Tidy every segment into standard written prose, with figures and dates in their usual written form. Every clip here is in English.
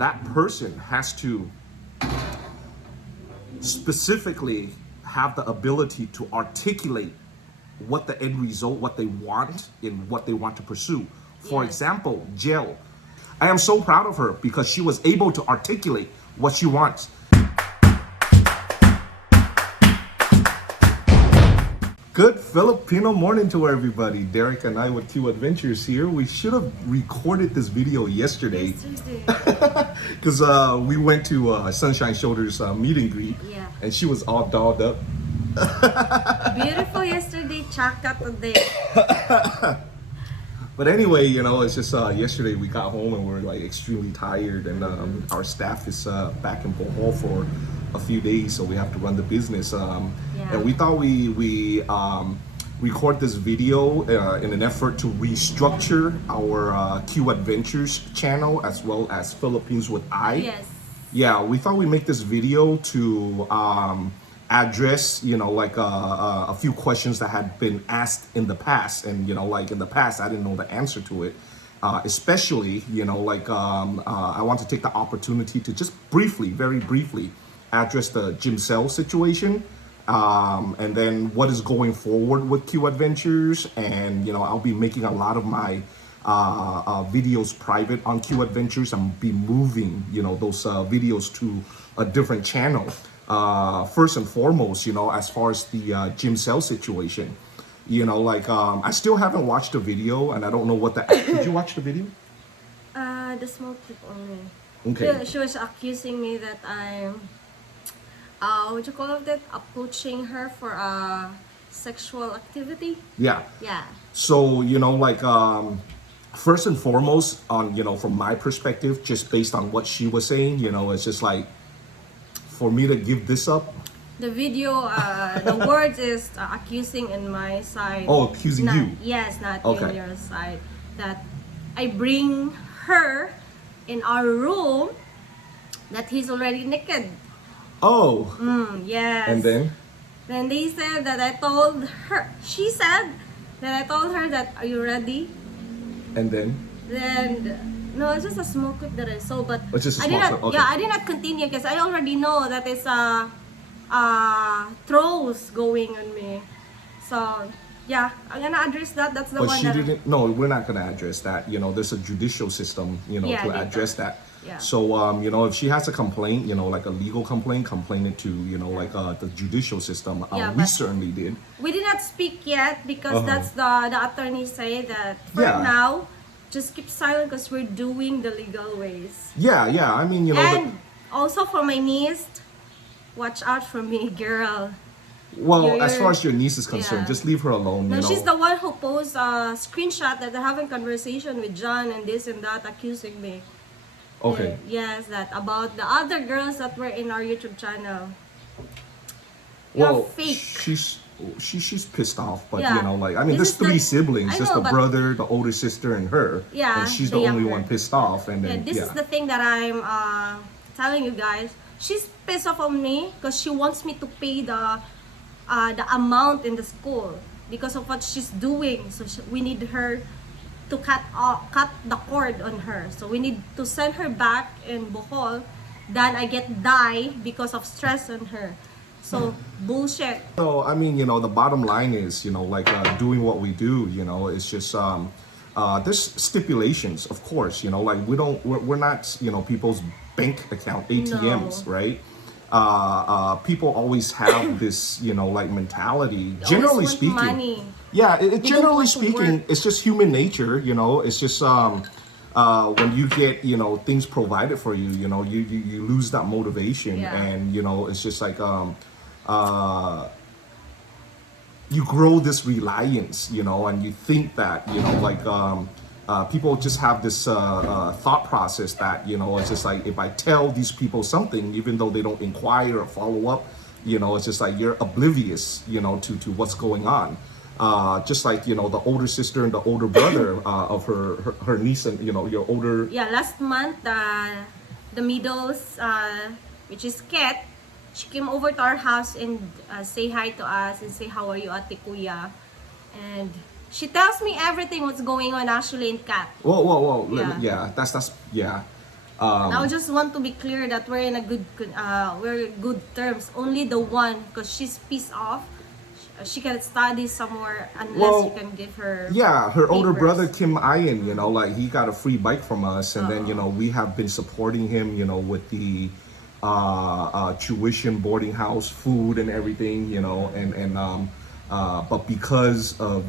that person has to specifically have the ability to articulate what the end result, what they want, and what they want to pursue. For example, Jill. I am so proud of her because she was able to articulate what she wants. Good Filipino morning to everybody. Derek and I with Q Adventures here. We should have recorded this video yesterday. Because we went to Sunshine Shoulders meet and greet. Yeah. And she was all dolled up. Beautiful yesterday, chaka today. But anyway, you know, it's just yesterday we got home and we're like extremely tired, and our staff is back in Bohol for a few days, so we have to run the business. And we thought we record this video in an effort to restructure our Q Adventures channel as well as Philippines with I. Yes. Yeah, we thought we'd make this video to address, you know, like a few questions that had been asked in the past. And, you know, like in the past, I didn't know the answer to it. Especially, you know, like I want to take the opportunity to just briefly, very briefly, address the Jimsyl situation. And then what is going forward with Q Adventures. And, you know, I'll be making a lot of my videos private on Q Adventures and be moving, you know, those videos to a different channel. First and foremost, you know, as far as the Jimsyl situation, you know, like I still haven't watched the video, and I don't know what the. Did you watch the video? The small clip only. Okay. She was accusing me that I'm, what you call it, approaching her for sexual activity. Yeah. Yeah. So, you know, like first and foremost, on, you know, from my perspective, just based on what she was saying, you know, it's just like, for me to give this up. The video, the words is accusing in my side. Oh, accusing not, you? Yes, not Okay. in your side. That I bring her in our room, that he's already naked. Oh. Yes. And then? Then they said that I told her, she said that I told her that, are you ready? And then? Then, no, it's just a small clip that I saw, but It's just a I small did not, clip, okay. yeah, I did not continue because I already know that it's trolls going on me. So, yeah, I'm gonna address that. That's the But one she that didn't. No, we're not gonna address that. You know, there's a judicial system, you know, Yeah, to they address don't. that. Yeah. So, you know, if she has a complaint, you know, like a legal complaint, complain it to, you know, like the judicial system. Yeah, We but- certainly did. we did not speak yet because that's the attorney say that for Yeah. now, just keep silent because we're doing the legal ways. Yeah, yeah. I mean, you know, And also for my niece, watch out for me, girl. well, as you're- far as your niece is concerned, yeah. just leave her alone. No, You know. she's the one who posts a screenshot that they're having conversation with John and this and that, accusing me. Okay. Yes, that about the other girls that were in our YouTube channel. You're Well, fake. she's pissed off, but Yeah. you know, like I mean, This there's three is the- siblings. I There's know, the but- brother, the older sister, and her. Yeah, And she's the the only younger. one pissed off, and Yeah, then this is the thing that I'm telling you guys. She's pissed off on me because she wants me to pay the amount in the school because of what she's doing. So we need her to cut the cord on her. So we need to send her back in Bohol. Then I get die because of stress on her. So bullshit. So I mean, you know, the bottom line is, you know, like doing what we do, you know, it's just there's stipulations, of course, you know, like we're not, you know, people's bank account ATMs, No. right? People always have this, you know, like mentality. They Generally always want speaking, money. yeah, They don't generally want to speaking, work. it's just human nature, you know. It's just when you get, you know, things provided for you, you know, you lose that motivation, Yeah. and you know, it's just like you grow this reliance, you know, and you think that, you know, like people just have this thought process that, you know, it's just like if I tell these people something, even though they don't inquire or follow up, you know, it's just like you're oblivious, you know, to what's going on. Just like, you know, the older sister and the older brother of her niece and, you know, your older. Yeah, last month, the middles, which is Kat, she came over to our house and say hi to us and say, how are you, Ate Kuya? And she tells me everything what's going on actually in Kat. Whoa. Yeah. Yeah, that's yeah. And I just want to be clear that we're in a we're good terms. Only the one, because she's pissed off. She can study somewhere unless you can give her. Yeah, her older papers. brother Kim Ian, you know, like he got a free bike from us, and then you know we have been supporting him, you know, with the tuition, boarding house, food, and everything, you know, but because of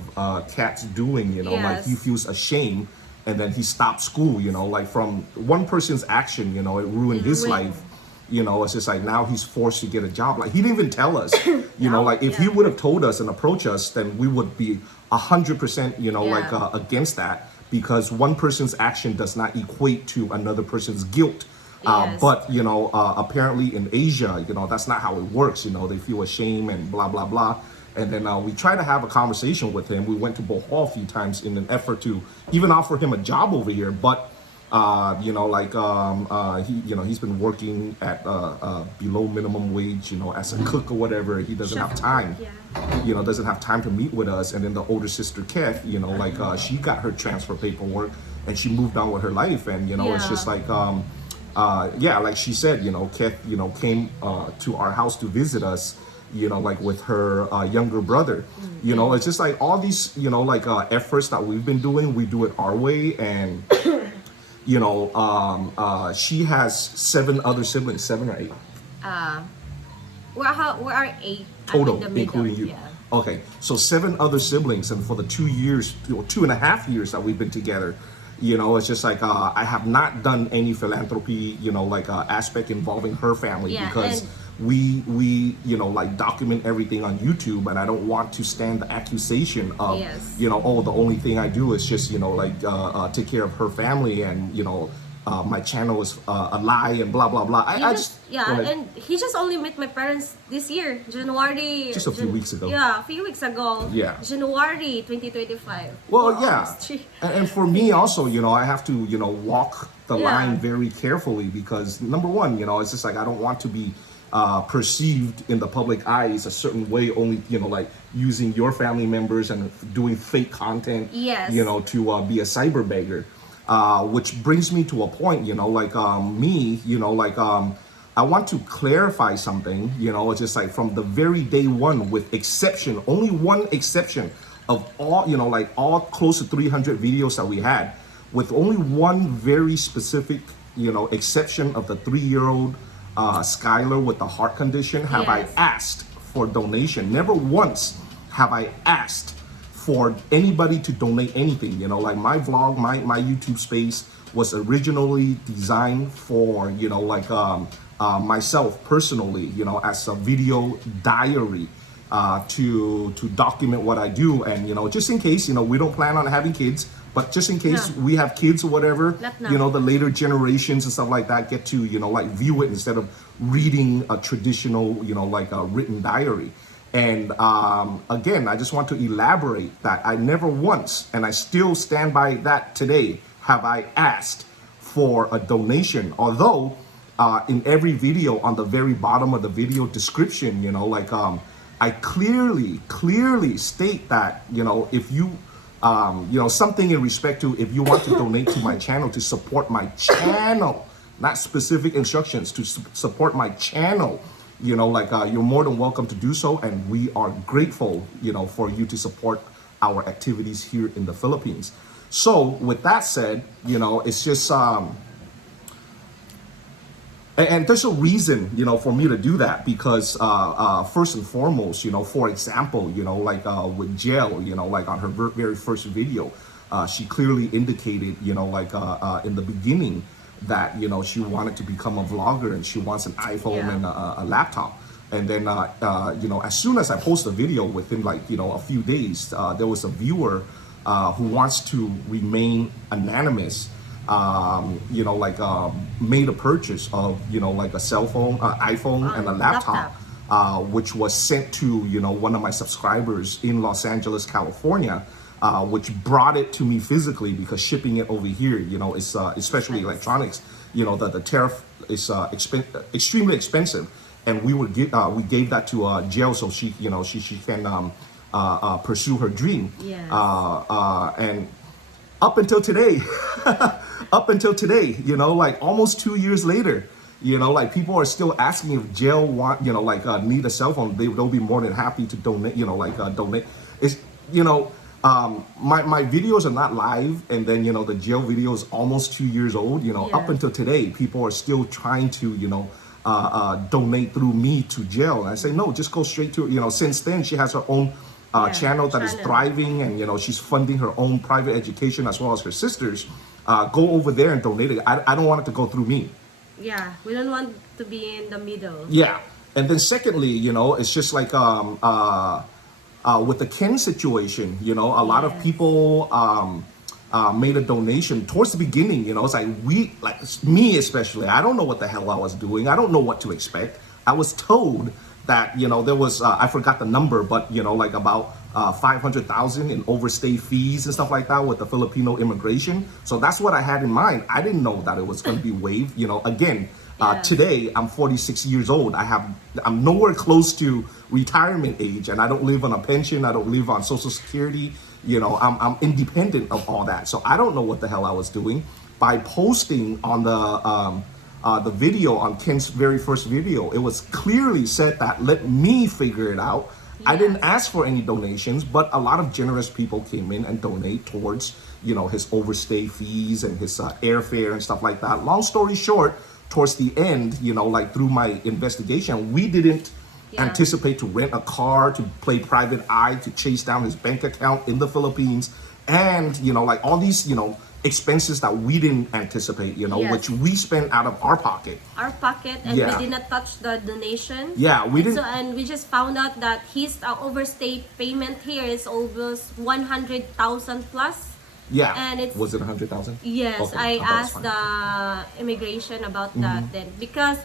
Kat's doing, you know, like he Yes. feels ashamed, and then he stopped school, you know, like from one person's action, you know, it ruined his Ruined. life. You know, it's just like now he's forced to get a job. Like he didn't even tell us. You know, like if he Yeah. would have told us and approached us, then we would be 100%, you know, like Yeah. against that, because one person's action does not equate to another person's guilt. Yes. But you know, apparently in Asia, you know, that's not how it works. You know, they feel ashamed and blah blah blah. And then we tried to have a conversation with him. We went to Bohol a few times in an effort to even offer him a job over here, but. You know, like he, you know, he's been working at below minimum wage, you know, as a cook or whatever. He doesn't have time, you know, doesn't have time to meet with us. And then the older sister, Kev, you know, like she got her transfer paperwork and she moved on with her life. And you know, it's just like, yeah, like she said, you know, Kev, you know, came to our house to visit us. You know, like with her younger brother. You know, it's just like all these, you know, like efforts that we've been doing. We do it our way, and. You know, she has 7 other siblings, 7 or 8 We are 8 total, I'm in the middle. including you. Yeah. Okay, so 7 other siblings, and for the 2 years, or 2.5 years that we've been together, you know, it's just like I have not done any philanthropy, you know, like aspect involving her family, Yeah, because and- we you know, like document everything on YouTube, and I don't want to stand the accusation of Yes. you know, oh, the only thing I do is just, you know, like take care of her family, and you know, my channel is a lie and blah blah blah. He I just, go yeah, ahead. and he just only met my parents this year, January. Just a few weeks ago. Yeah, a few weeks ago. Yeah. January 2025. Well, We're yeah, almost 3. and for me also, you know, I have to, you know, walk the Yeah. line very carefully, because number one, you know, it's just like I don't want to be perceived in the public eyes a certain way, only, you know, like using your family members and doing fake content, Yes. you know, to be a cyber beggar. Which brings me to a point, you know, like me, you know, like I want to clarify something, you know, it's just like from the very day one, with exception, only one exception of all, you know, like all close to 300 videos that we had, with only one very specific, you know, exception of the 3-year-old Skylar with the heart condition, have I Yes. asked for donation. Never once have I asked for anybody to donate anything. You know, like my vlog, my YouTube space was originally designed for, you know, like myself personally, you know, as a video diary to document what I do. And, you know, just in case, you know, we don't plan on having kids, but just in case No. we have kids or whatever, Not now. you know, the later generations and stuff like that get to, you know, like view it instead of reading a traditional, you know, like a written diary. And again, I just want to elaborate that I never once, and I still stand by that today, have I asked for a donation. Although in every video, on the very bottom of the video description, you know, like I clearly state that, you know, if you, you know, something in respect to, if you want to donate to my channel to support my channel, not specific instructions, to support my channel, you know, like you're more than welcome to do so, and we are grateful, you know, for you to support our activities here in the Philippines. So with that said, you know, it's just and there's a reason, you know, for me to do that, because first and foremost, you know, for example, you know, like with Jimsyl, you know, like on her very first video, she clearly indicated, you know, like in the beginning, that, you know, she wanted to become a vlogger and she wants an iPhone Yeah. and a laptop. And then, you know, as soon as I post a video, within like, you know, a few days, there was a viewer who wants to remain anonymous, you know, like made a purchase of, you know, like a cell phone, iPhone and a laptop, which was sent to, you know, one of my subscribers in Los Angeles, California. Which brought it to me physically, because shipping it over here, you know, is especially electronics, you know, the tariff is extremely expensive, and we gave that to Jimsyl, so she, you know, she can pursue her dream. Yes. And up until today, up until today, like almost 2 years later, like people are still asking if jail want, need a cell phone. They'll be more than happy to donate, donate. It's, my videos are not live, and then, the jail video is almost 2 years old, up Yeah. until today, people are still trying to, donate through me to jail. And I say, no, just go straight to, since then she has her own Yeah, channel that is channel. thriving, and she's funding her own private education as well as her sisters. Go over there and donate it. I don't want it to go through me. Yeah, we don't want to be in the middle. Yeah. And then secondly, it's just like with the Ken situation, a lot of Yes. people made a donation towards the beginning. It's like me especially, I don't know what the hell I was doing. I don't know what to expect. I was told that, there was, I forgot the number, but, like about 500,000 in overstay fees and stuff like that with the Filipino immigration. So that's what I had in mind. I didn't know that it was going to be waived. Again, Yes. today I'm 46 years old. I'm nowhere close to retirement age, and I don't live on a pension. I don't live on Social Security. I'm independent of all that. So I don't know what the hell I was doing by posting on the video, on Ken's very first video. It was clearly said that let me figure it out. I didn't ask for any donations, but a lot of generous people came in and donate towards, his overstay fees and his airfare and stuff like that. Long story short, towards the end, through my investigation, we didn't anticipate to rent a car, to play private eye, to chase down his bank account in the Philippines, and, all these, expenses that we didn't anticipate, Yes. which we spent out of our pocket. Our pocket, and Yeah. we did not touch the donation. Yeah, we And didn't. So, and we just found out that his overstay payment here is almost 100,000 plus. Yeah. And it's- Was it 100,000? Yes, Okay, I thought it was asked fine. the immigration about that then, because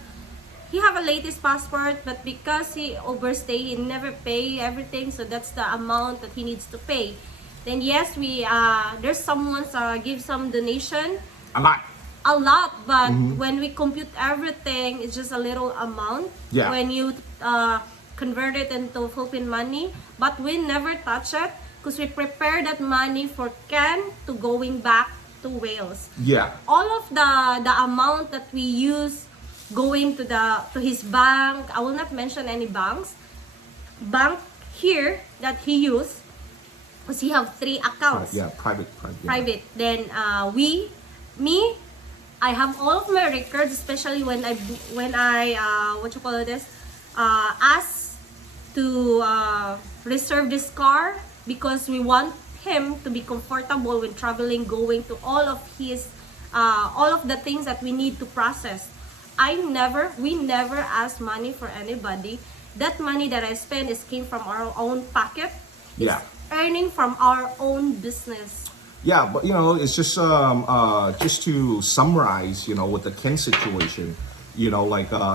he have a latest passport, but because he overstay, he never pay everything, so that's the amount that he needs to pay. Then yes, we there's someone's give some donation, A lot. but when we compute everything, it's just a little amount. Yeah. When you convert it into Philippine money, but we never touch it because we prepare that money for Ken to going back to Wales. Yeah. All of the amount that we use going to his bank, I will not mention any bank here that he used, because he have 3 accounts. Yeah, private. Yeah. Private. Then I have all of my records, especially when I asked to reserve this car, because we want him to be comfortable when traveling, going to all of the things that we need to process. We never ask money for anybody. That money that I spend came from our own pocket. Yeah. Earning from our own business. Yeah, but it's just to summarize, with the Ken situation,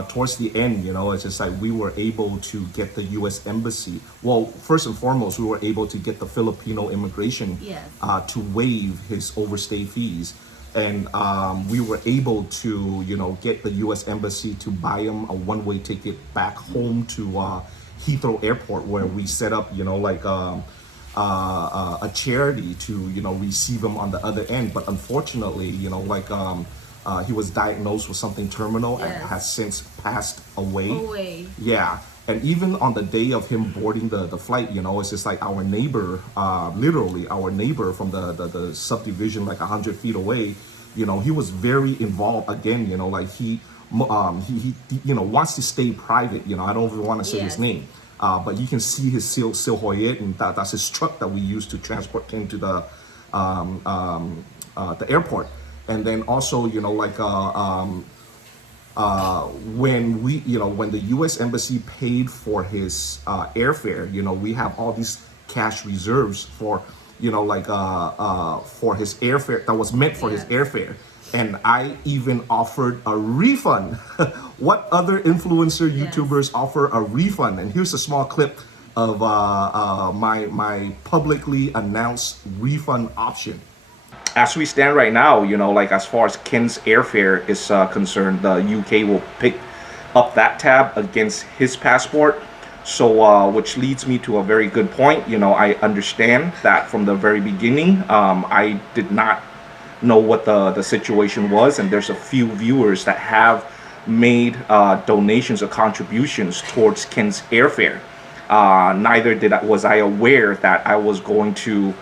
towards the end, it's just like we were able to get the U.S. Embassy. Well, first and foremost, we were able to get the Filipino immigration Yes. to waive his overstay fees. And we were able to, get the U.S. Embassy to buy him a one-way ticket back home to Heathrow Airport, where we set up, a charity to, receive him on the other end. But unfortunately, he was diagnosed with something terminal and Yes. has since passed away. Away. Yeah. And even on the day of him boarding the flight, it's just like our neighbor, literally our neighbor from the subdivision, like 100 feet away, he was very involved again, he wants to stay private, I don't even want to say his Yes. name. But you can see his Silhoyet, and that's his truck that we use to transport him to the airport. And then also, when the U.S. Embassy paid for his airfare, we have all these cash reserves for, for his airfare that was meant for his Yeah. airfare. And I even offered a refund. What other influencer YouTubers offer a refund? And here's a small clip of my publicly announced refund option. As we stand right now, as far as Ken's airfare is concerned, the UK will pick up that tab against his passport. So, which leads me to a very good point. I understand that from the very beginning, I did not know what the situation was, and there's a few viewers that have made donations or contributions towards Ken's airfare. Neither was I aware that I was going to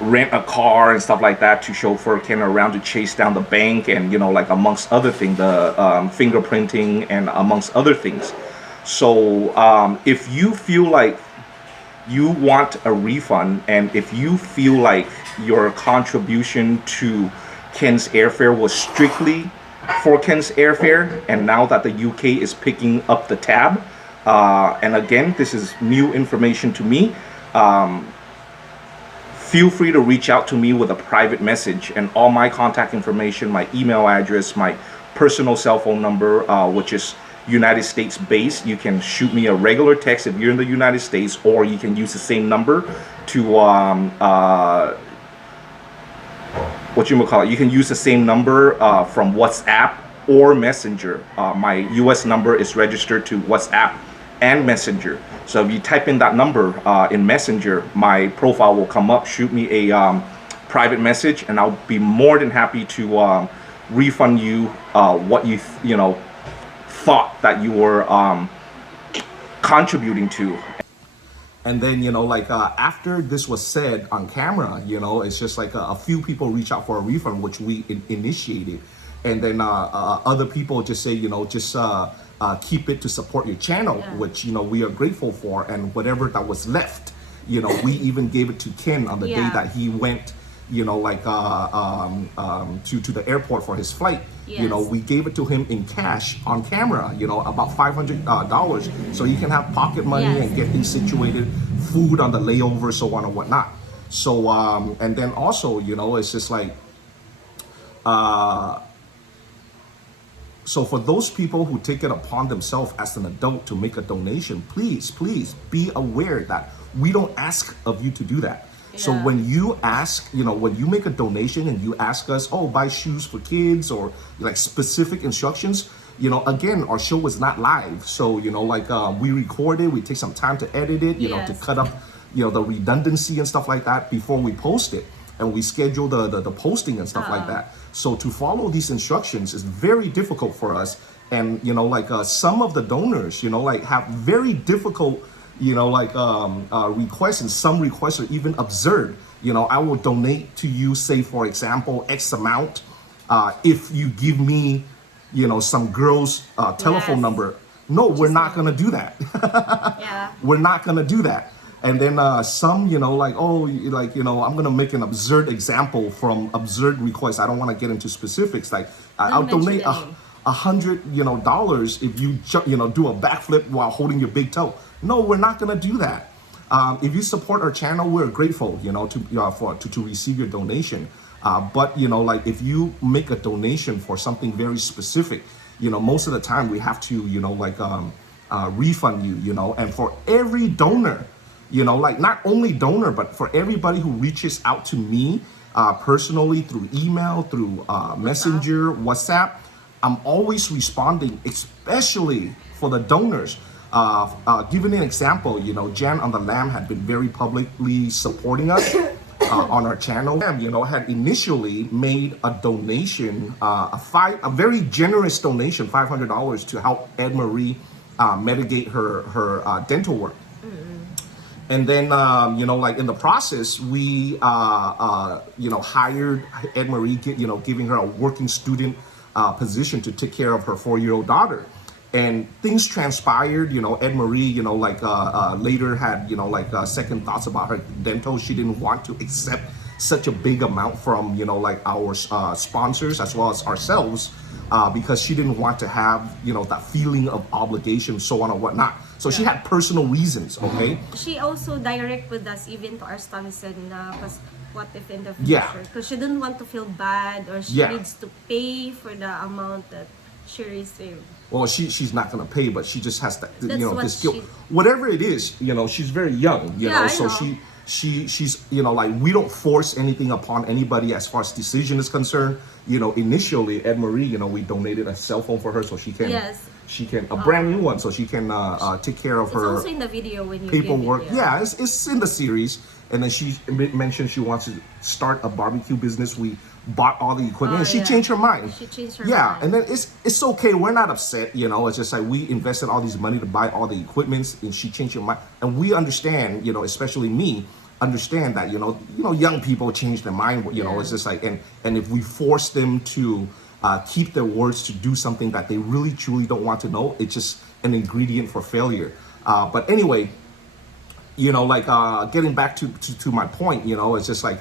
rent a car and stuff like that to chauffeur Ken around to chase down the bank, and like amongst other things, the fingerprinting and amongst other things. So if you feel like you want a refund, and if you feel like your contribution to Ken's airfare was strictly for Ken's airfare, and now that the UK is picking up the tab, and again, this is new information to me, feel free to reach out to me with a private message, and all my contact information, my email address, my personal cell phone number, which is United States based. You can shoot me a regular text if you're in the United States, or you can use the same number to you can use the same number from WhatsApp or Messenger. My US number is registered to WhatsApp and Messenger. So if you type in that number in Messenger, my profile will come up. Shoot me a private message, and I'll be more than happy to refund you what you thought that you were contributing to. And then after this was said on camera, it's just like a few people reach out for a refund, which we initiated, and then other people just say keep it to support your channel, which we are grateful for. And whatever that was left, we even gave it to Ken on the day that he went to the airport for his flight. We gave it to him in cash on camera, about $500, so he can have pocket money and get things situated, food on the layover, so on and whatnot. So and then also it's just like so for those people who take it upon themselves as an adult to make a donation, please be aware that we don't ask of you to do that. So when you ask, when you make a donation and you ask us, oh, buy shoes for kids, or like specific instructions, again, our show is not live. So, we record it, we take some time to edit it, to cut up, the redundancy and stuff like that before we post it. And we schedule the posting and stuff like that. So to follow these instructions is very difficult for us. And, some of the donors, have very difficult requests, and some requests are even absurd. I will donate to you, say for example, X amount, if you give me, some girl's telephone number. No, we're not gonna do that. We're not gonna do that. And then some, I'm gonna make an absurd example from absurd requests. I don't want to get into specifics. Like I'll donate $100, if you do a backflip while holding your big toe. No, we're not gonna do that. If you support our channel, we're grateful, to receive your donation. But if you make a donation for something very specific, most of the time we have to, refund you, and for every donor, not only donor, but for everybody who reaches out to me personally through email, through Messenger, WhatsApp, I'm always responding, especially for the donors. Giving an example, Jan on the Lamb had been very publicly supporting us on our channel. Had initially made a donation, a very generous donation, $500 to help Ed Marie mitigate her dental work. And then, in the process, we, hired Ed Marie, giving her a working student position to take care of her 4-year-old daughter. And things transpired, Ed Marie, later had, second thoughts about her dental. She didn't want to accept such a big amount from, our sponsors as well as ourselves, because she didn't want to have, that feeling of obligation, so on and whatnot. So she had personal reasons, okay? She also direct with us even to our studies and what if in the future. Because she didn't want to feel bad, or she needs to pay for the amount that she received. Well, she's not gonna pay, but she just has that, you That's know, what this guilt. she- Whatever it is, you know, she's very young, you Yeah, know, I so know. she's, you know, like, we don't force anything upon anybody as far as decision is concerned. You know, initially, Ed Marie, you know, we donated a cell phone for her so she can, Yes. a brand new one, so she can take care of It's her also in the video when you gave paperwork. it, Yeah, it's in the series. And then she mentioned she wants to start a barbecue business. We bought all the equipment, and she yeah. changed her mind. She changed her Yeah, mind. and then it's okay. We're not upset, you know. It's just like we invested all these money to buy all the equipments, and she changed her mind. And we understand, you know, especially me, understand that, you know, young people change their mind. You know, Yeah. it's just like, and if we force them to keep their words to do something that they really truly don't want to know, it's just an ingredient for failure. But anyway, you know, like getting back to my point, you know, it's just like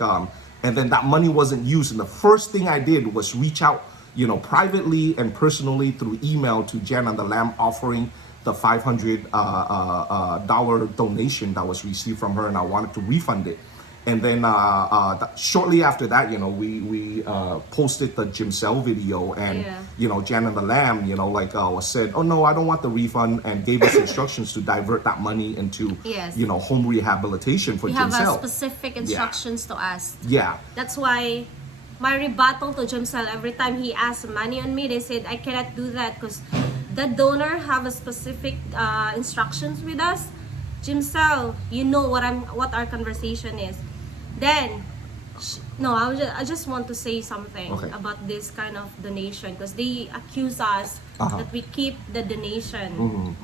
and then that money wasn't used, and the first thing I did was reach out, you know, privately and personally through email to Jan on the Lamb, offering the $500 dollar donation that was received from her, and I wanted to refund it. And then shortly after that, you know, we posted the Jimsyl video, and Yeah. you know, Jan and the Lamb, you know, like said, oh no, I don't want the refund, and gave us instructions to divert that money into, Yes. you know, home rehabilitation for We have Jimsyl. specific instructions to us. Yeah, That's why my rebuttal to Jimsyl, every time he asked money on me, they said I cannot do that because the donor have a specific instructions with us. Jimsyl, you know what our conversation is. Then, no, I just want to say something Okay. about this kind of donation because they accuse us that we keep the donation.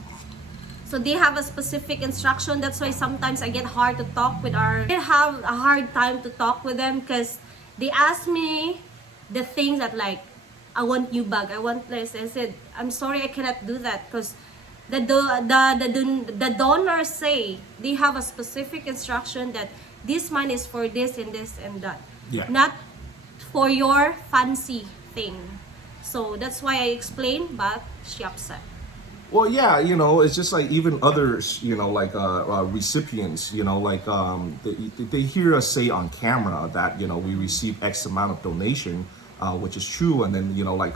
So they have a specific instruction. That's why sometimes I get hard to talk with I have a hard time to talk with them because they ask me the things that like, I want new bag, I want this. I said, I'm sorry, I cannot do that because the donors say they have a specific instruction that this money is for this and this and that. Yeah. Not for your fancy thing. So that's why I explained, but she upset. well, yeah, you know, it's just like even others, you know, like recipients, you know, like they hear us say on camera that, you know, we receive X amount of donation, which is true, and then, you know, like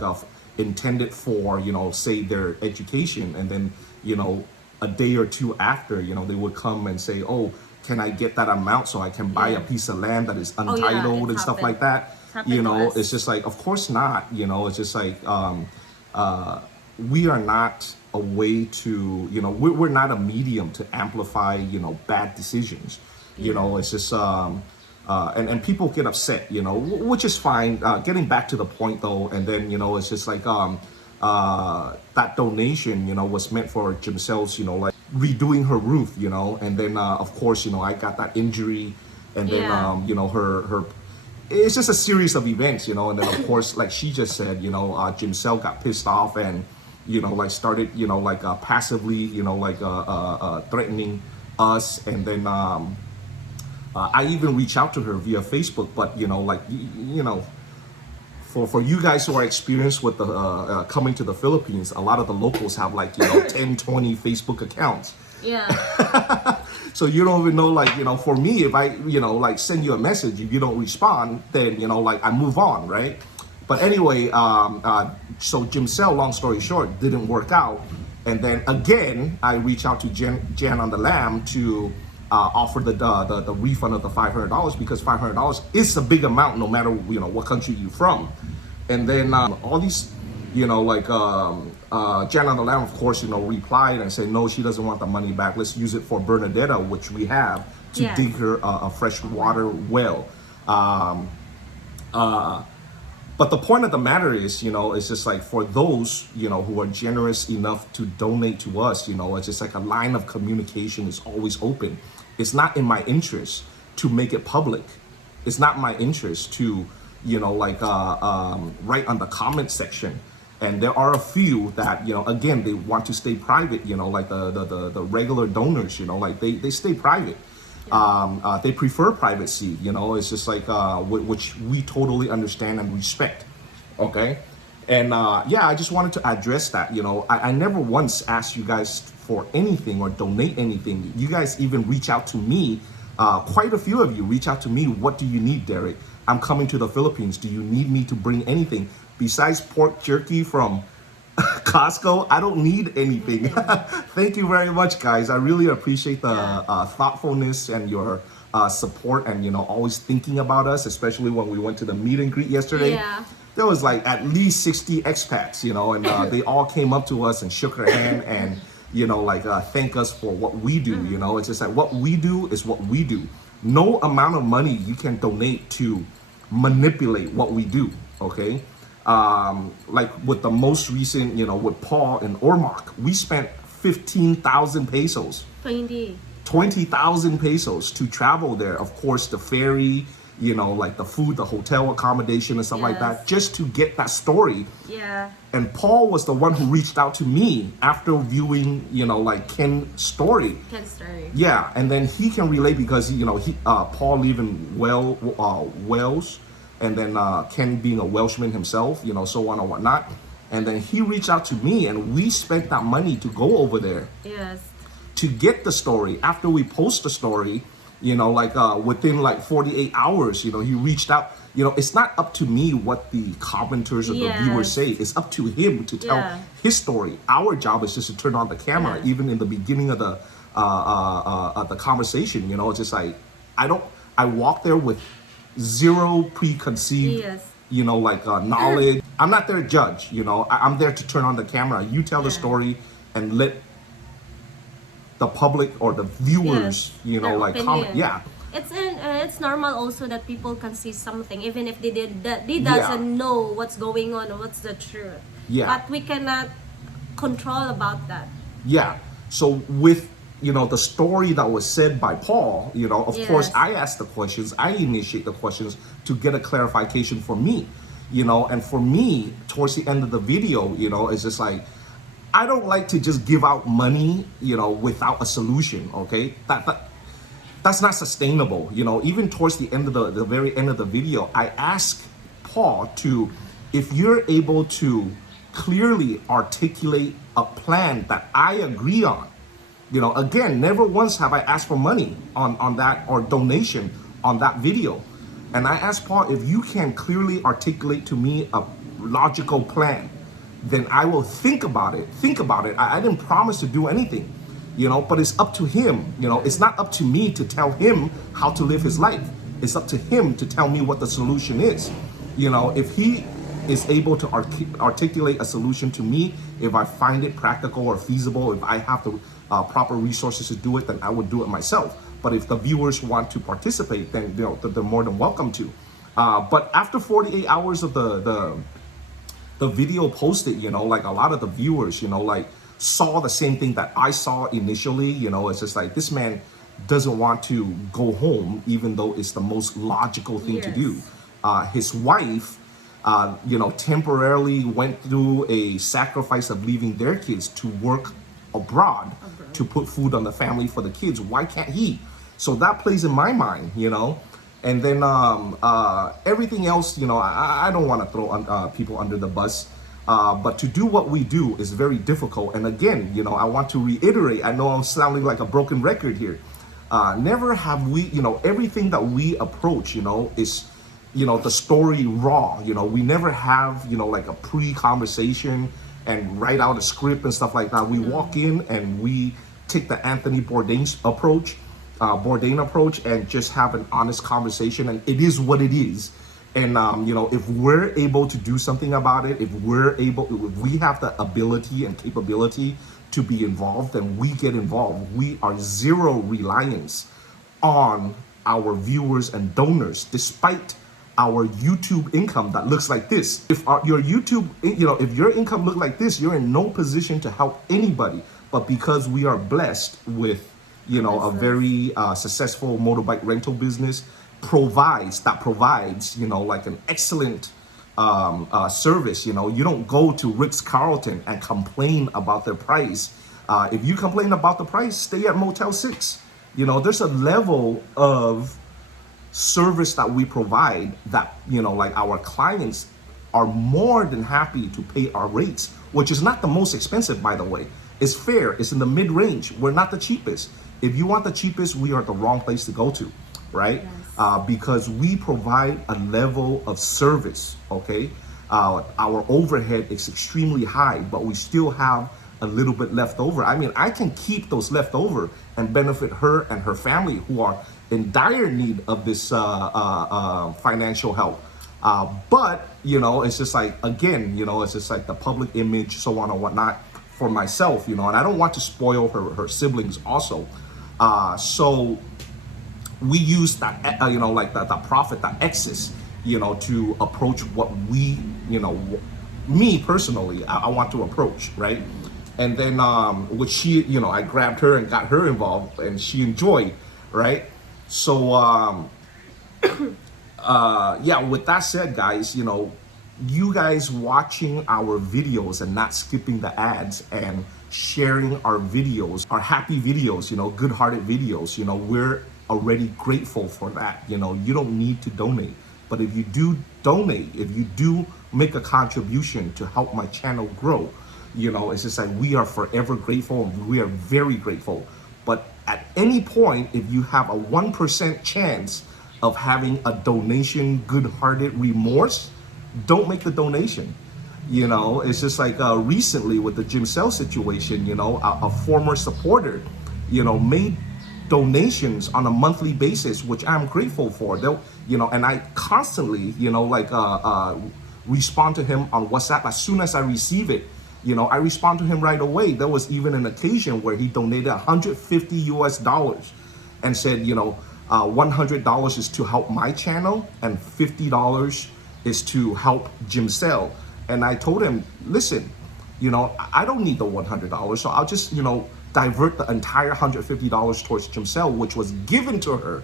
intended for, you know, say their education, and then, you know, a day or two after, you know, they would come and say, oh, can I get that amount so I can buy a Yeah. piece of land that is yeah, untitled it and stuff happened. like that. It's happened You to know, us. it's just like, of course not. You know, it's just like we are not a way to, you know, we're not a medium to amplify, you know, bad decisions. You know, it's just and people get upset, you know, which is fine. Getting back to the point though, and then, you know, it's just like that donation, you know, was meant for Jimsyl's, you know, like redoing her roof, you know, and then of course, you know, I got that injury, and then Yeah. you know, her it's just a series of events, you know, and then of course, like she just said, you know, Jimsyl got pissed off and, you know, like started, you know, like passively, you know, like threatening us, and then I even reached out to her via Facebook, but you know, like you know, for you guys who are experienced with the coming to the Philippines, a lot of the locals have like, you know, 10, 20 Facebook accounts. Yeah. So you don't even know, like, you know, for me, if I, you know, like send you a message, if you don't respond, then, you know, like I move on, right? But anyway, so Jimsyl, long story short, didn't work out. And then again, I reached out to Jan on the Lamb to offer the refund of the $500 because $500 is a big amount no matter, you know, what country you're from. And then all these, you know, like Jan on the Lamb, of course, you know, replied and said, no, she doesn't want the money back. Let's use it for Bernadetta, which we have, to Yes. dig her a fresh water well. But the point of the matter is, you know, it's just like for those, you know, who are generous enough to donate to us, you know, it's just like a line of communication is always open. It's not in my interest to make it public. It's not my interest to, you know, like write on the comment section. And there are a few that, you know, again, they want to stay private, you know, like the regular donors, you know, like they stay private. They prefer privacy, you know, it's just like, which we totally understand and respect, okay? And yeah, I just wanted to address that, you know, I never once asked you guys for anything or donate anything. You guys even reach out to me, quite a few of you reach out to me, what do you need, Derek? I'm coming to the Philippines, do you need me to bring anything besides pork jerky from Costco, I don't need anything. Thank you very much, guys. I really appreciate the thoughtfulness and your support, and always thinking about us, especially when we went to the meet and greet yesterday. Yeah. There was like at least 60 expats, and they all came up to us and shook our hand and thank us for what we do. It's just like what we do is what we do. No amount of money you can donate to manipulate what we do. Okay. Like with the most recent, with Paul and Orach, we spent 15,000 pesos, 20,000 pesos to travel there. Of course, the ferry, like the food, the hotel accommodation and stuff like that, just to get that story. Yeah. And Paul was the one who reached out to me after viewing, like Ken's story. Yeah, and then he can relate because, Paul live in Wales, and then Ken being a Welshman himself, so on and whatnot. And then he reached out to me, and we spent that money to go over there. Yes. To get the story. After we post the story, within like 48 hours, he reached out. It's not up to me what the commenters or the viewers say. It's up to him to tell his story. Our job is just to turn on the camera, even in the beginning of the conversation. It's just like I walk there with zero preconceived knowledge. I'm not there to judge. I'm there to turn on the camera. You tell the story and let the public or the viewers comment. It's normal also that people can see something even if they doesn't know what's going on or what's the truth. But we cannot control about that. So with the story that was said by Paul, of course I ask the questions, I initiate the questions to get a clarification for me, and for me towards the end of the video, it's just like I don't like to just give out money, without a solution. Okay, that's not sustainable. Even towards the end of the very end of the video, I ask Paul to, if you're able to clearly articulate a plan that I agree on. Again, never once have I asked for money on that or donation on that video. And I asked Paul, if you can clearly articulate to me a logical plan, then I will think about it. I didn't promise to do anything, but it's up to him. It's not up to me to tell him how to live his life. It's up to him to tell me what the solution is. If he is able to articulate a solution to me, if I find it practical or feasible, if I have the proper resources to do it, then I would do it myself. But if the viewers want to participate, then they're more than welcome to. But after 48 hours of the video posted, like a lot of the viewers, saw the same thing that I saw initially. It's just like, this man doesn't want to go home, even though it's the most logical thing to do. His wife, temporarily went through a sacrifice of leaving their kids to work abroad to put food on the family for the kids. Why can't he? So that plays in my mind, And then everything else, I don't want to throw people under the bus. But to do what we do is very difficult. And again, I want to reiterate, I know I'm sounding like a broken record here. Never have we, everything that we approach, is, the story raw. We never have, like a pre-conversation and write out a script and stuff like that. We walk in and we take the Anthony Bourdain approach and just have an honest conversation, and it is what it is. And if we're able to do something about it, if we have the ability and capability to be involved, then we get involved. We are zero reliance on our viewers and donors, despite our YouTube income that looks like this. If your YouTube, if your income looked like this, you're in no position to help anybody. But because we are blessed with, a very successful motorbike rental business, provides, like an excellent service. You don't go to Ritz-Carlton and complain about their price. If you complain about the price, stay at Motel 6. There's a level of service that we provide that, like our clients are more than happy to pay our rates, which is not the most expensive, by the way. It's fair. It's in the mid-range. We're not the cheapest. If you want the cheapest, we are the wrong place to go to, right? Because we provide a level of service, okay, Our overhead is extremely high, but we still have a little bit left over. I mean, I can keep those left over and benefit her and her family who are in dire need of this financial help. But, you know, it's just like, again, you know, it's just like the public image, so on and whatnot for myself, you know, and I don't want to spoil her siblings also. So we use that, you know, like the profit, the excess, you know, to approach what we, you know, me personally, I want to approach, right? And then, which she, you know, I grabbed her and got her involved, and she enjoyed, right? So, yeah, with that said, guys, you know, you guys watching our videos and not skipping the ads and sharing our videos, our happy videos, you know, good-hearted videos, you know, we're already grateful for that. You know, you don't need to donate. But if you do donate, if you do make a contribution to help my channel grow, you know, it's just like we are forever grateful, and we are very grateful. But at any point, if you have a 1% chance of having a donation, good-hearted remorse, don't make the donation. You know, it's just like recently with the Jimsyl situation, you know, a former supporter, you know, made donations on a monthly basis, which I'm grateful for. They'll, you know, and I constantly, you know, like respond to him on WhatsApp as soon as I receive it. You know, I respond to him right away. There was even an occasion where he donated $150 and said, you know, $100 is to help my channel and $50 is to help Jimsyl. And I told him, listen, you know, I don't need the $100, so I'll just, you know, divert the entire $150 towards Jimsyl, which was given to her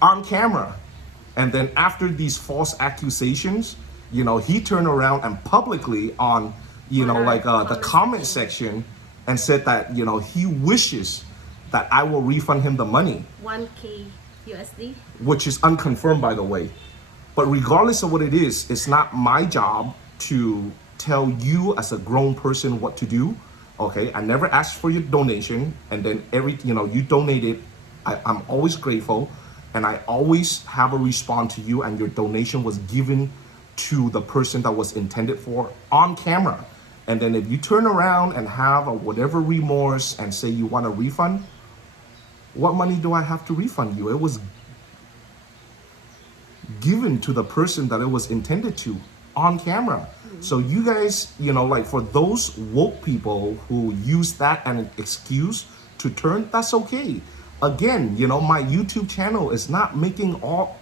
on camera. And then after these false accusations, you know, he turned around and publicly on, you know, like the comment section and said that, you know, he wishes that I will refund him the money. 1K USD. Which is unconfirmed, by the way. But regardless of what it is, it's not my job to tell you as a grown person what to do. Okay, I never asked for your donation, and then you know, you donated. I'm always grateful, and I always have a response to you, and your donation was given to the person that was intended for on camera. And then if you turn around and have a whatever remorse and say you want a refund, what money do I have to refund you? It was given to the person that it was intended to on camera. So you guys, you know, like for those woke people who use that as an excuse to turn, that's okay. Again, you know, my YouTube channel is not making all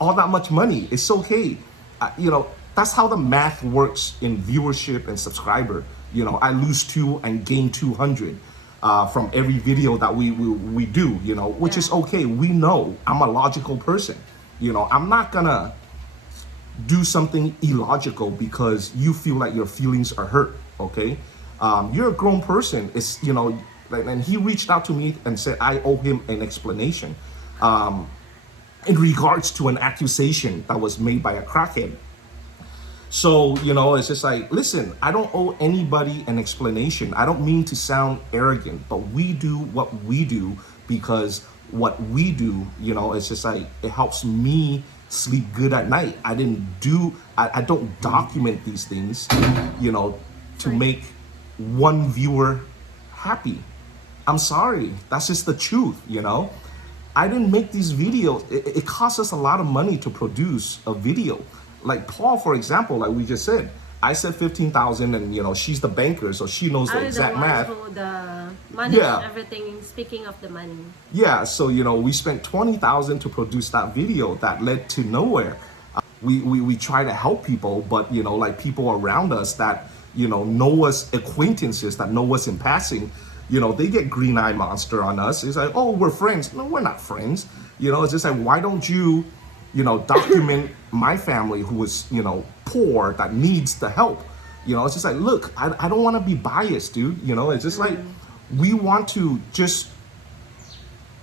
that much money. It's okay. You know, that's how the math works in viewership and subscriber. You know, I lose 2 and gain 200 from every video that we do, you know, which is okay. We know I'm a logical person. You know, I'm not gonna do something illogical because you feel like your feelings are hurt, okay? You're a grown person. It's, you know, and he reached out to me and said I owe him an explanation in regards to an accusation that was made by a crackhead. So, you know, it's just like, listen, I don't owe anybody an explanation. I don't mean to sound arrogant, but we do what we do because what we do, you know, it's just like, it helps me sleep good at night. I don't document these things, you know, to make one viewer happy. I'm sorry, that's just the truth, you know. I didn't make these videos. It costs us a lot of money to produce a video. Like Paul, for example, like we just said, I said 15,000, and you know, she's the banker, so she knows the exact math. The money and everything. Speaking of the money. Yeah, so you know, we spent 20,000 to produce that video that led to nowhere. We try to help people, but you know, like people around us that, you know us, acquaintances that know us in passing, you know, they get green eye monster on us. It's like, oh, we're friends. No, we're not friends. You know, it's just like, why don't you, you know, document my family who is, you know, poor, that needs the help. You know, it's just like, look, I don't want to be biased, dude. You know, it's just like, we want to just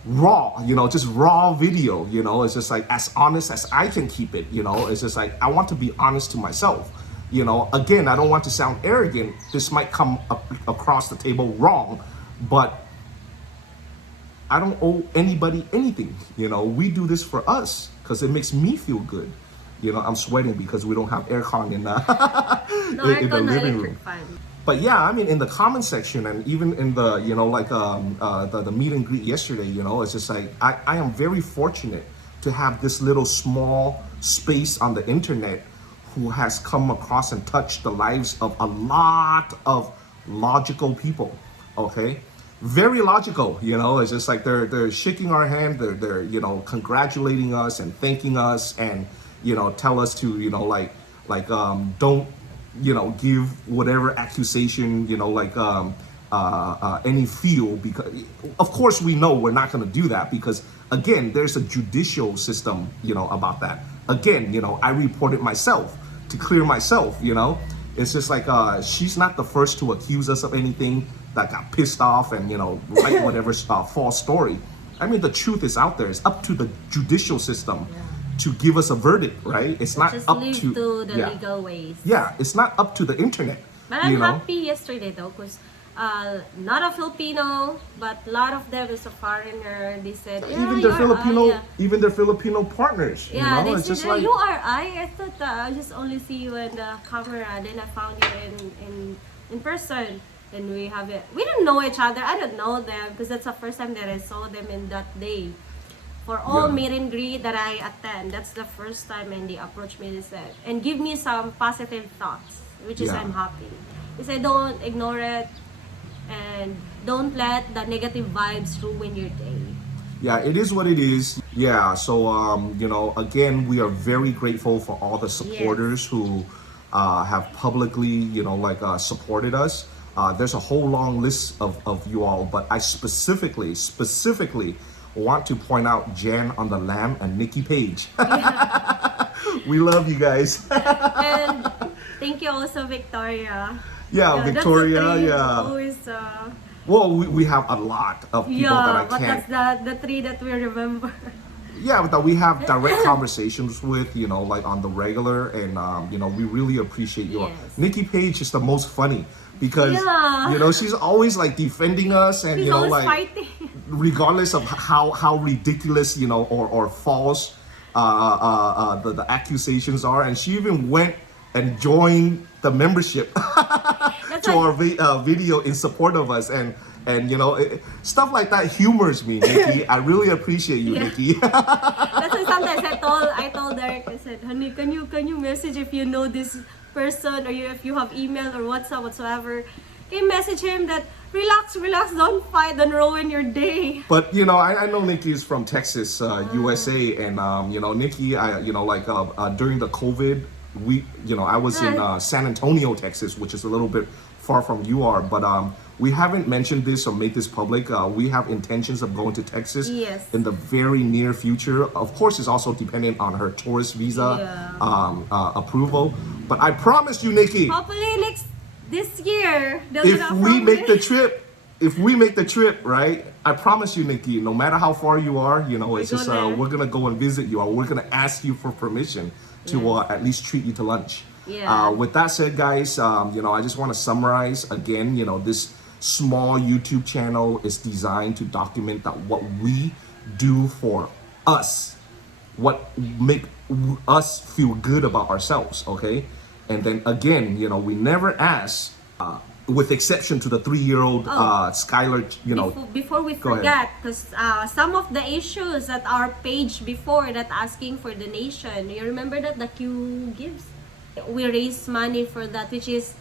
raw, you know, just raw video, you know. It's just like as honest as I can keep it, you know. It's just like, I want to be honest to myself. You know, again, I don't want to sound arrogant. This might come across the table wrong, but I don't owe anybody anything. You know, we do this for us because it makes me feel good. You know, I'm sweating because we don't have aircon in the No, in the aircon, no living electric room. fan. But yeah, I mean, in the comment section and even in the, you know, like the meet and greet yesterday, you know, it's just like I am very fortunate to have this little small space on the internet who has come across and touched the lives of a lot of logical people. Okay, very logical. You know, it's just like they're shaking our hand, they're you know congratulating us and thanking us, and you know tell us to you know don't you know give whatever accusation you know any feel, because of course we know we're not going to do that, because again there's a judicial system you know about that. Again, you know, I reported myself to clear myself, you know. It's just like she's not the first to accuse us of anything, that got pissed off and you know write whatever false story. I mean, the truth is out there. It's up to the judicial system to give us a verdict, right? It's not Just up leave to the legal ways. Yeah, it's not up to the internet. But I'm you know? happy yesterday though, because not a Filipino, but a lot of them is a foreigner. They said, yeah, Even you their are Filipino, I, yeah. even their Filipino partners. Yeah, you know, they it's said, just like you are I thought I just only see you in the camera. Then I found you in person. Then we have it. We don't know each other. I don't know them because that's the first time that I saw them in that day. For all meet and greet that I attend, that's the first time, and they approached me and said, and give me some positive thoughts, which is I'm happy. They said, don't ignore it and don't let the negative vibes ruin your day. Yeah, it is what it is. Yeah, so you know, again, we are very grateful for all the supporters who have publicly, you know, supported us. There's a whole long list of you all, but I specifically want to point out Jan on the Lamb and Nikki Page. We love you guys. And thank you also, Victoria. Yeah, Victoria. That's the three Yeah. always, Well, we have a lot of people that I but can't. that's the three that we remember. Yeah, but that we have direct conversations with, you know, like on the regular, and you know, we really appreciate you. Yes. Nikki Page is the most funny because Yeah. you know she's always like defending us, and She's you know, always like fighting. regardless of how ridiculous you know or false the accusations are, and she even went and joined the membership to our video in support of us, and you know stuff like that humors me, Nikki. I really appreciate you, Nikki. That's why sometimes I told Derek, I said, honey, can you message if you know this person, or if you have email or WhatsApp whatsoever, can you message him that relax, don't fight, don't ruin your day. But you know, I know Nikki is from Texas, USA, and you know, Nikki, you know, during the COVID, I was in San Antonio, Texas, which is a little bit far from you are, but we haven't mentioned this or made this public. We have intentions of going to Texas in the very near future. Of course, it's also dependent on her tourist visa approval. But I promise you, Nikki, hopefully this year, if we make the trip, right? I promise you, Nikki, no matter how far you are, you know, it's just we're gonna go and visit you, or we're gonna ask you for permission to at least treat you to lunch. With that said, guys, you know, I just want to summarize again. You know, this small YouTube channel is designed to document that what we do for us, what make us feel good about ourselves. Okay, and then again, you know, we never ask. With exception to the 3-year-old Skylar, you know. Before we forget, because some of the issues at our page before that asking for donation, you remember that the Q gives? We raise money for that, which is,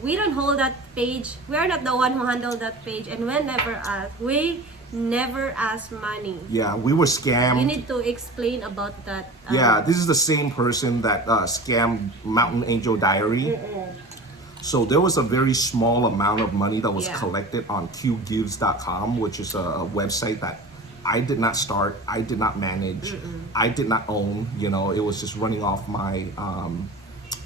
we don't hold that page. We are not the one who handle that page, and we never ask money. Yeah, we were scammed. You need to explain about that. Yeah, this is the same person that scammed Mountain Angel Diary. So there was a very small amount of money that was collected on qgives.com, which is a website that I did not start, I did not manage, I did not own. You know, it was just running off my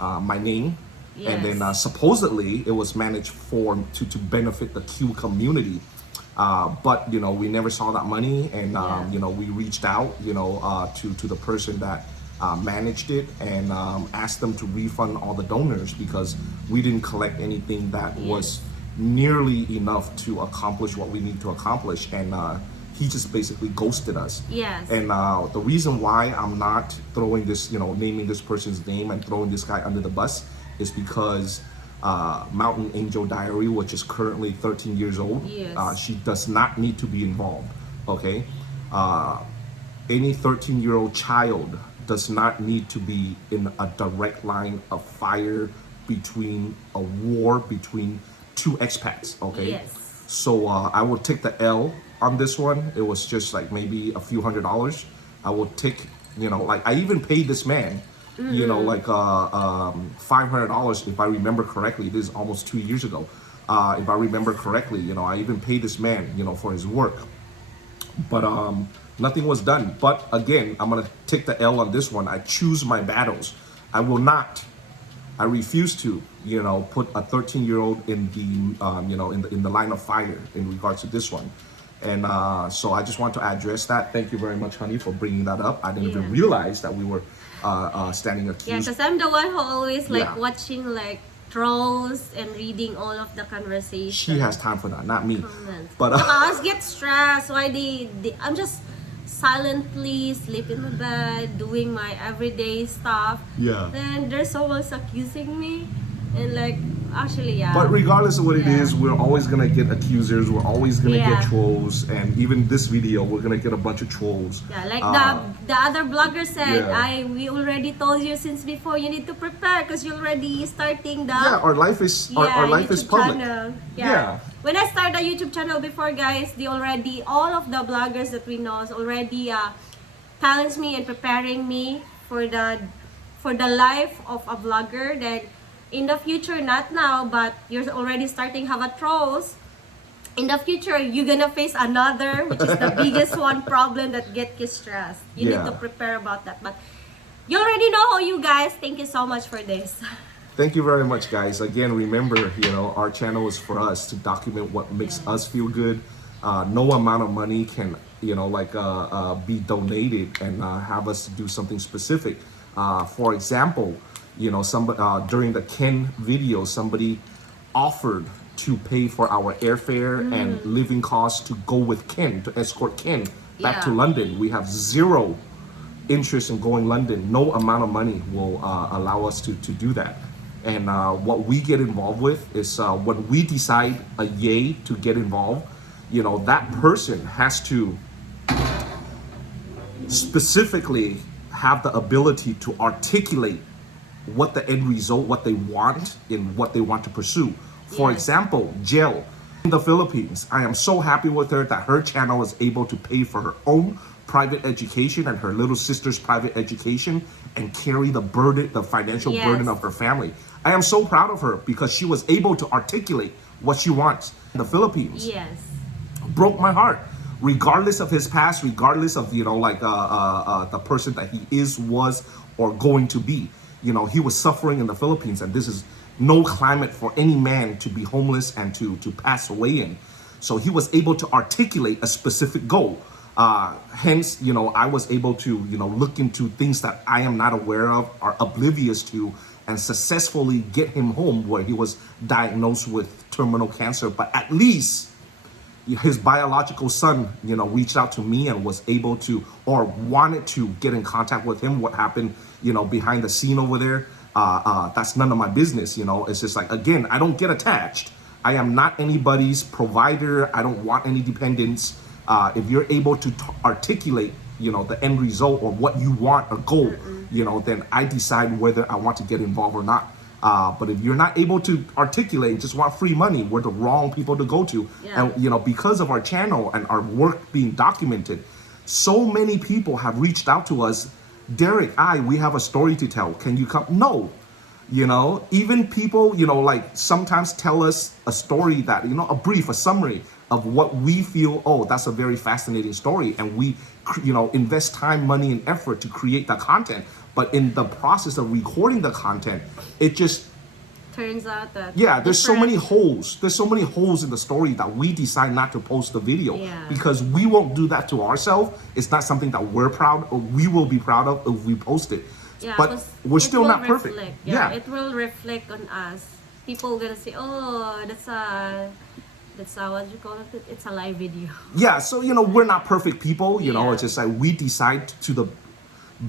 my name, and then supposedly it was managed to benefit the Q community. But you know, we never saw that money, and you know, we reached out, you know, to the person that managed it, and asked them to refund all the donors, because we didn't collect anything that was nearly enough to accomplish what we need to accomplish. And he just basically ghosted us. Yes. And the reason why I'm not throwing this, naming this person's name and throwing this guy under the bus is because Mountain Angel Diary, which is currently 13 years old, Yes. she does not need to be involved. Okay. Any 13-year-old child does not need to be in a direct line of fire between a war between two expats. Okay. Yes. So I will take the L on this one. It was just like maybe a few $100s. I will take, like I even paid this man, like $500 if I remember correctly. This is almost 2 years ago. If I remember correctly, I even paid this man, for his work. But nothing was done. But again, I'm gonna take the L on this one. I choose my battles. I refuse to, put a 13-year-old in the, in the line of fire in regards to this one. And so I just want to address that. Thank you very much, honey, for bringing that up. I didn't even realize that we were standing accused. Yeah, because I'm the one who always like Yeah. watching like trolls and reading all of the conversation. She has time for that, not me. Comments. But I always get stressed. Why I'm just silently sleep in the bed, doing my everyday stuff. Yeah. Then there's someone accusing me, and like actually, yeah. But regardless of what it Yeah. is, we're always gonna get accusers. We're always gonna Yeah. get trolls, and even this video, we're gonna get a bunch of trolls. Yeah, like the other blogger said, yeah. we already told you since before you need to prepare because you're already starting the Our life is our life is YouTube public. channel. Yeah. When I started a YouTube channel before, guys, all of the bloggers that we know is already challenged me and preparing me for the life of a vlogger. That in the future, not now, but you're already starting have a trolls. In the future, you're gonna face another, which is the biggest one problem that get you stressed. You need Yeah. to prepare about that. But you already know, you guys. Thank you so much for this. Thank you very much, guys. Again, remember, our channel is for us to document what makes us feel good. No amount of money can, be donated and have us do something specific. For example, somebody during the Ken video, somebody offered to pay for our airfare and living costs to go with Ken, to escort Ken back to Yeah. London. We have zero interest in going London. No amount of money will allow us to do that. And what we get involved with is when we decide a yay to get involved, that person has to specifically have the ability to articulate what the end result, what they want, and what they want to pursue. For Yes. example, Jill in the Philippines. I am so happy with her that her channel is able to pay for her own private education and her little sister's private education and carry the burden, the financial Yes. burden of her family. I am so proud of her because she was able to articulate what she wants in the Philippines. Yes. Broke my heart, regardless of his past, regardless of the person that he was or going to be. He was suffering in the Philippines, and this is no climate for any man to be homeless and to pass away in. So he was able to articulate a specific goal. Hence, I was able to look into things that I am not aware of or oblivious to, and successfully get him home where he was diagnosed with terminal cancer. But at least his biological son, reached out to me and was able to, or wanted to get in contact with him. What happened, behind the scene over there, that's none of my business. It's just like, again, I don't get attached. I am not anybody's provider. I don't want any dependents. If you're able to articulate, the end result or what you want, a goal, then I decide whether I want to get involved or not. But if you're not able to articulate and just want free money, we're the wrong people to go to. Yeah. And, because of our channel and our work being documented, so many people have reached out to us. Derek, we have a story to tell. Can you come? No. Even people, sometimes tell us a story that, a brief, a summary of what we feel, that's a very fascinating story. And we, invest time, money, and effort to create that content. But in the process of recording the content, it just Turns out that there's so many holes. There's so many holes in the story that we decide not to post the video because we won't do that to ourselves. It's not something that we're proud or we will be proud of if we post it. Yeah, but 'cause we're it still will not perfect. reflect. It will reflect on us. People gonna say, "Oh, that's a That's what you call it. It's a live video. Yeah, so we're not perfect people, Yeah. it's just like we decide to the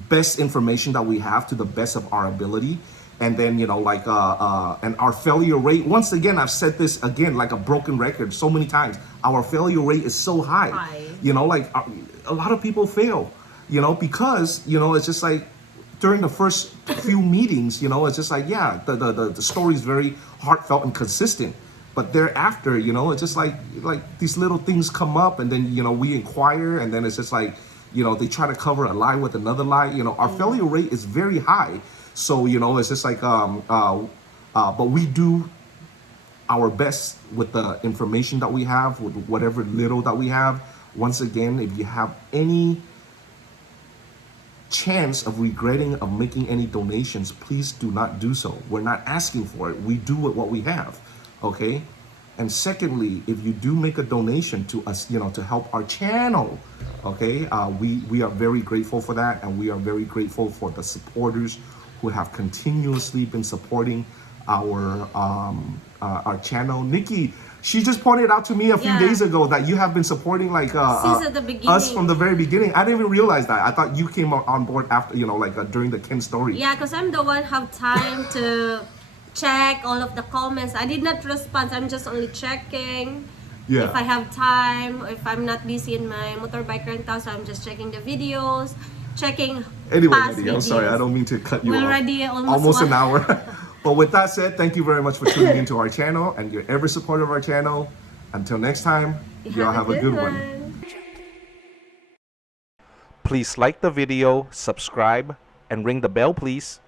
best information that we have to the best of our ability. And then and our failure rate, once again, I've said this again like a broken record so many times, our failure rate is so high. A lot of people fail, because it's just like during the first few meetings, it's just like, yeah, the story is very heartfelt and consistent. But thereafter, it's just like these little things come up, and then we inquire, and then it's just like they try to cover a lie with another lie. Our failure rate is very high. So it's just like but we do our best with the information that we have, with whatever little that we have. Once again, if you have any chance of regretting of making any donations, please do not do so. We're not asking for it. We do with what we have. Okay. And secondly, if you do make a donation to us, to help our channel, okay, we are very grateful for that, and we are very grateful for the supporters who have continuously been supporting our channel. Nikki, she just pointed out to me a few days ago that you have been supporting Since at the beginning. us from the very beginning. I didn't even realize that. I thought you came on board after, during the Ken story. Yeah, because I'm the one have time to check all of the comments. I did not respond. I'm just only checking. Yeah. If I have time, or if I'm not busy in my motorbike rental, so I'm just checking the videos, checking Anyway, past Nikki, I'm videos. sorry, I don't mean to cut you We're off. already Almost an hour. But with that said, thank you very much for tuning into our channel, and you're every supporter of our channel. Until next time, y'all have a good one. Please like the video, subscribe, and ring the bell, please.